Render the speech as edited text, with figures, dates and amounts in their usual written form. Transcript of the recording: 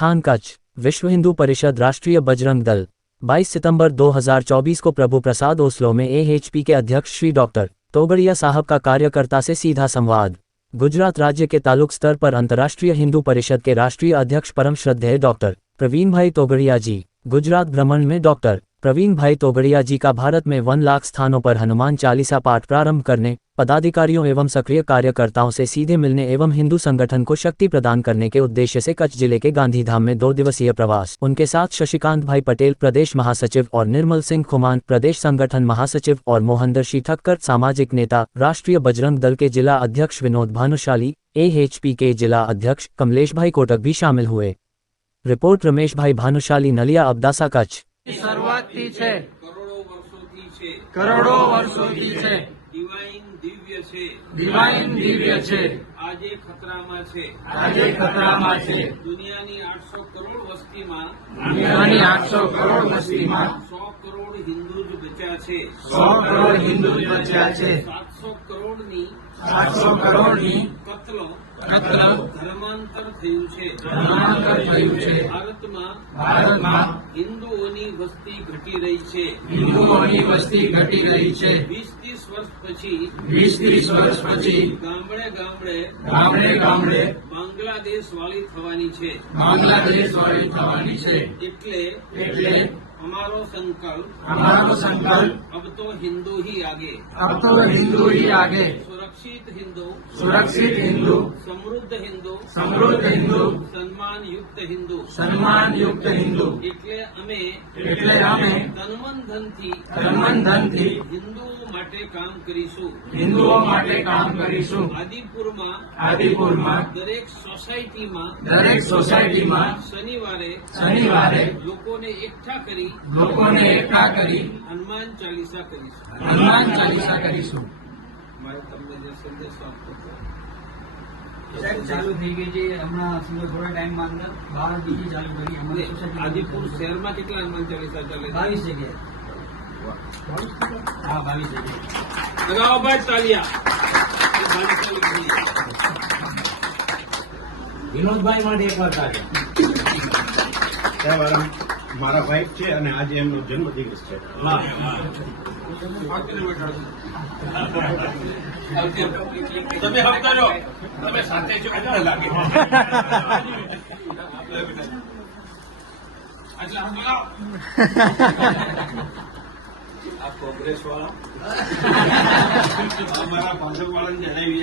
स्थान कच्छ। विश्व हिंदू परिषद राष्ट्रीय बजरंग दल 22 सितंबर 2024 को प्रभु प्रसाद ओस्लो में AHP के अध्यक्ष श्री डॉक्टर तोगड़िया साहब का कार्यकर्ता से सीधा संवाद। गुजरात राज्य के तालुक स्तर पर अंतर्राष्ट्रीय हिंदू परिषद के राष्ट्रीय अध्यक्ष परम श्रद्धेय डॉक्टर प्रवीण भाई तोगड़िया जी गुजरात भ्रमण में। डॉक्टर प्रवीण भाई तोगड़िया जी का भारत में 1 लाख स्थानों पर हनुमान चालीसा पाठ प्रारंभ करने, पदाधिकारियों एवं सक्रिय कार्यकर्ताओं से सीधे मिलने एवं हिंदू संगठन को शक्ति प्रदान करने के उद्देश्य से कच्छ जिले के गांधीधाम में 2 दिवसीय प्रवास। उनके साथ शशिकांत भाई पटेल प्रदेश महासचिव और निर्मल सिंह खुमान प्रदेश संगठन महासचिव और मोहनदर्शी ठक्कर सामाजिक नेता, राष्ट्रीय बजरंग दल के जिला अध्यक्ष विनोद भानुशाली, AHP के जिला अध्यक्ष कमलेश भाई कोटक भी शामिल हुए। रिपोर्ट रमेश भाई भानुशाली, नलिया अबडासा, कच्छ। શરૂઆતથી છે, કરોડો વર્ષોથી છે, ડિવાઇન દિવ્ય છે, આજે ખતરામાં છે, દુનિયાની 800 કરોડ વસ્તીમાં 100 કરોડ હિન્દુ જ બચ્યા છે, 700 કરોડની કત્લ ધર્માંતર થયું છે। ભારતમાં હિન્દુઓની વસ્તી ઘટી રહી છે, 20-30 વર્ષ પછી ગામડે બાંગ્લાદેશ વાળી થવાની છે। એટલે हमारो संकल्प अब तो हिंदू ही आगे, सुरक्षित हिंदू, समृद्ध हिंदू, सम्मान युक्त हिंदू। એટલે અમે તનમન ધનથી હિન્દુઓ માટે કામ કરીશું। આદિપુરમાં દરેક સોસાયટીમાં શનિવારે લોકોને એકઠા કરી હનુમાન ચાલીસા કરીશું। મારે તમને જે સંદેશો આપતો ચાલુ થઈ ગઈ છે હમણાં થોડા ટાઈમમાં અંદર 12 બીજી ચાલુ કરી અમારી સોસાયટી। આદિપુર શહેરમાં કેટલા હનુમાન ચાલીસા ચાલે? 22 જગ્યાએ। હા, 22 જગ્યાએ। લગાવો ભાઈ તાલિયા। વિનોદભાઈ માટે એકવાર તાલિયા। મારા ભાઈ છે અને આજે એમનો જન્મદિવસ છે। તમે હપ્તારો, તમે સાથે છો લાગે આ કોંગ્રેસ વાળા અમારા ભાજપ વાળાને જણાવી